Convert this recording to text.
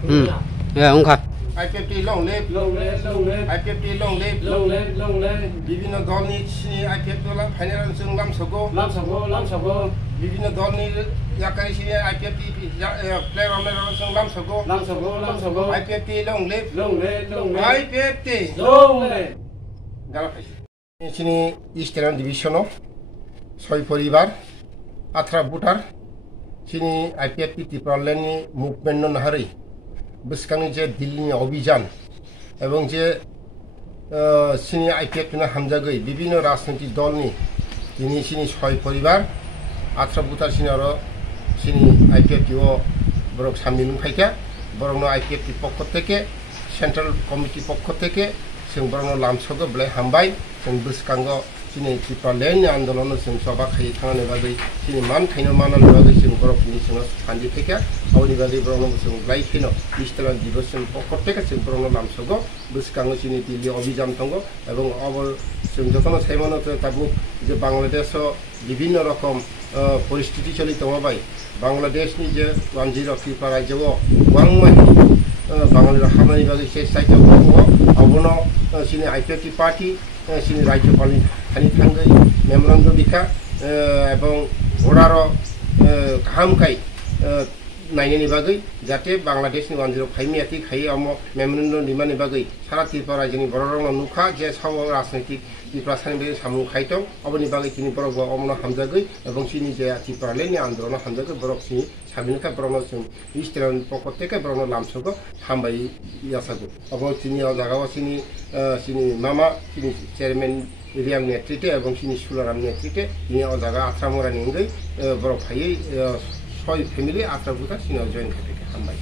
Romkha IPFT long live IPFT long live বিভিন্ন দলনি চিনি IPFT ফাইনাল जों lamsogo বিভিন্ন দলনি Yakhwrai চিনি IPFT প্লেয়ার जों lamsogo IPFT long live IPFT চিনি ইস্টার্ন ডিভিশনাল 6 পরিবার 18 ভোটার চিনি IPFT ত্রিপুরালেন্ডনি মুভমেন্ট নাহাरै বসকানি যে দিল্লি অভিযান এবং যে চিনি IPFT হামজাগৈ বিভিন্ন রাজনৈতিক দলনি তিনি চিনি 6 পরিবার 18 ভোটার চিনি আরো চিনি IPFT ও বরক সামিল ফাইকা বরং IPFT পক্ষ থেকে সেন্ট্রাল কমিটি পক্ষ থেকে जों बरं lamsogo ब्ले hambai जों बसकांगो चिनि ত্রিপুরালেন্ড आन्दोलन जों सभा खाइ थांनानै बागै चिनि मान थाइनो मानानै बागै जों बरफनि जों फान्डि फैका आवनि बागै बरं जों ब्लाइ थैनो इस्टार्न डिभिजन पक्ष থেকে जों बरं lamsogo बसकांगो चिनि दिल्ली अभियान दङ এবং अबर जों যখন साइमानो ताबु যে বাংলাদেশ বিভিন্ন রকম পরিস্থিতি চলি দङबाय বাংলাদেশनि যে 10 ত্রিপুরা রাজ্যও ওয়াংমাই বাঙালিরা হামলানি বাগै চেষ্টা খাलामो अबनो चिनि IPFT पार्टी चिनि राज्यपालनि थानि थांगै मेमोरेन्डाम बिखा एबं अर्डार गाहामखाय नायनायनि बागै जाहाथे बांलादेशनि 105 मेयाति खायो अमो मेमोरेन्डाम डिमान्डनि बागै सारा त्रिपुरा राज्योनि बर'रावनो नुखा जे साव राजनैतिक ত্রিপ্রাসারनि सामु खायदों अबनि बागै चिनि बर'ब अमनो हामजागै एबं चिनि जे ত্রিপুরালেন্ডनि आन्दोलन हामजागै बर'ब चिनि साबिनखा बर'नो जों इस्टार्न पक्ष থেকে बर'नो lamsogo hambai yasago अब चिनि जागाव चिनि मामा चिनि चेयरमैन रियाम नेतृत्वे एवं चिनि सुलाराम नेतृत्वे चिनि जागा Atharamura निंगै बर'ब फायै 6 फेमिली 18 भोटार चिनि जइन खायदों hambai